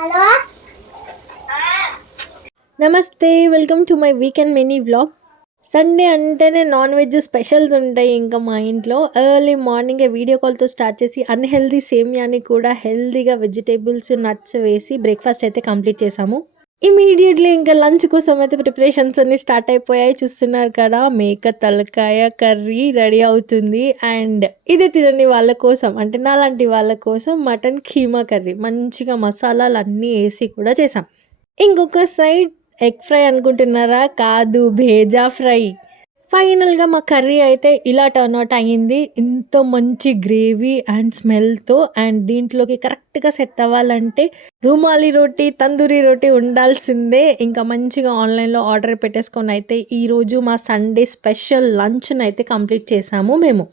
Hello నమస్తే, welcome to my weekend mini vlog. Sunday అంటేనే non veg specials ఉంటాయి. ఇంకా మా ఇంట్లో ఎర్లీ మార్నింగే వీడియో కాల్తో స్టార్ట్ చేసి అన్హెల్దీ సేమియాని కూడా హెల్దీగా వెజిటేబుల్స్ నట్స్ వేసి బ్రేక్ఫాస్ట్ అయితే కంప్లీట్ చేసాము. ఇమీడియట్లీ ఇంకా లంచ్ కోసం అయితే ప్రిపరేషన్స్ అన్ని స్టార్ట్ అయిపోయాయి. చూస్తున్నారు కదా, మేక తలకాయ కర్రీ రెడీ అవుతుంది. అండ్ ఇది తినని వాళ్ళ కోసం, అంటే నాలాంటి వాళ్ళ కోసం మటన్ కీమా కర్రీ మంచిగా మసాలాలు అన్నీ వేసి కూడా చేసాం. ఇంకొక సైడ్ ఎగ్ ఫ్రై అనుకుంటున్నారా? కాదు, భేజా ఫ్రై. ఫైనల్గా మా కర్రీ అయితే ఇలా టర్న్ అవుట్ అయ్యింది. ఇంత మంచి గ్రేవీ అండ్ స్మెల్తో. అండ్ దీంట్లోకి కరెక్ట్గా సెట్ అవ్వాలంటే రుమాలి రోటీ, తందూరి రోటీ ఉండాల్సిందే. ఇంకా మంచిగా ఆన్లైన్లో ఆర్డర్ పెట్టేసుకొని అయితే ఈరోజు మా సండే స్పెషల్ లంచ్ని అయితే కంప్లీట్ చేసాము మేము.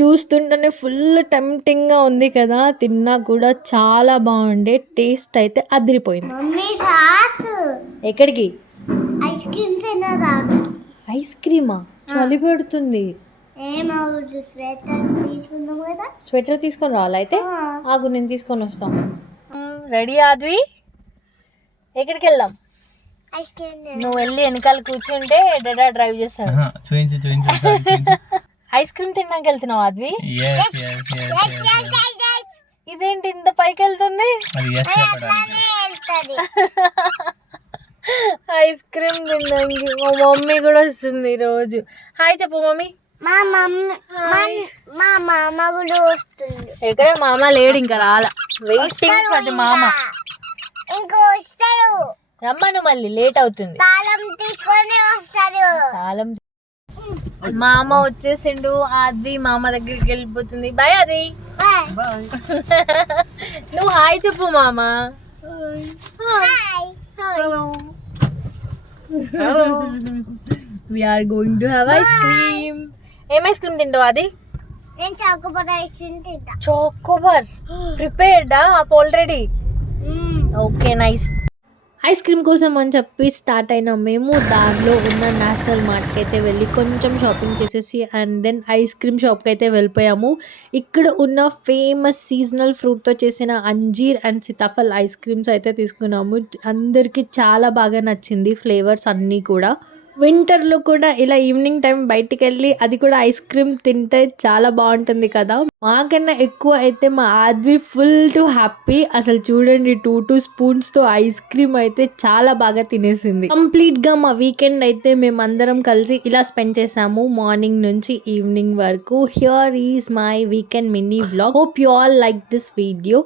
చూస్తుంటేనే ఫుల్ టెంప్టింగ్గా ఉంది కదా, తిన్నా కూడా చాలా బాగుండే. టేస్ట్ అయితే అదిరిపోయింది. మమ్మీ కాసు ఎక్కడికి? ఐస్ క్రీమ్ తినదా? ఐస్ క్రీమా? చలి పెడుతుంది. ఏమవుతుంది? స్వెటర్ తీసుకుందాం కదా. స్వెటర్ తీసుకొని రావాలి అయితే. ఆగు, నేను తీసుకొని వస్తాను. రెడీ ఆద్వి? ఎక్కడికి వెళ్దాం? ఐస్ క్రీమ్ నువ్వు వెళ్ళి వెనకాల కూర్చుంటే డెడా డ్రైవ్ చేస్తాను. ఐస్ క్రీమ్ తినడానికి వెళ్తున్నావు ఆద్వి? ఇదేంటి ఇంత పైకి వెళ్తుంది? ఐస్ క్రీమ్ తినడానికి మా మమ్మీ కూడా వస్తుంది రోజు. హాయ్ చెప్పు మమ్మీ. మా మామ కూడా వస్తుంది. ఎక్కడ మామ లేడు, ఇంకా రాలా. వెయిటింగ్ ఫర్ మామ. ఇంకో వస్తారు. రమ్మను, మళ్ళీ లేట్ అవుతుంది. తాళం తీసుకొని వస్తారు. తాళం. మామ వచ్చేసిండు. ఆద్వి మామ దగ్గరికి వెళ్ళిపోతుంది. బాయ్ ఆద్వి. నువ్వు హాయ్ చెప్పు మామ. We are going to have ice cream. ఏం ఐస్ క్రీమ్ తింటావు అది? నేను చాకోబార్ ఐస్ క్రీమ్ తింటా. చాకోబార్ ప్రిపేర్డా already? Okay, nice. Ice cream కోసం అని చెప్పి స్టార్ట్ అయినాం మేము. దారిలో ఉన్న నేషనల్ మార్ట్కి అయితే వెళ్ళి కొంచెం షాపింగ్ చేసేసి అండ్ దెన్ ఐస్ క్రీమ్ షాప్కి అయితే వెళ్ళిపోయాము. ఇక్కడ ఉన్న ఫేమస్ సీజనల్ ఫ్రూట్తో చేసిన అంజీర్ అండ్ సీతాఫల్ ఐస్ క్రీమ్స్ అయితే తీసుకున్నాము. అందరికీ చాలా బాగా నచ్చింది ఫ్లేవర్స్ అన్నీ కూడా. వింటర్లో కూడా ఇలా ఈవినింగ్ టైం బయటికి వెళ్ళి అది కూడా ఐస్ క్రీమ్ తింటే చాలా బాగుంటుంది కదా. మాకన్నా ఎక్కువ అయితే మా ఆద్వి ఫుల్ టు హ్యాపీ. అసలు చూడండి, 2 స్పూన్స్తో ఐస్ క్రీమ్ అయితే చాలా బాగా తినేసింది. కంప్లీట్గా మా వీకెండ్ అయితే మేమందరం కలిసి ఇలా స్పెండ్ చేసాము, మార్నింగ్ నుంచి ఈవినింగ్ వరకు. Here is my weekend mini vlog. Hope you all like this video.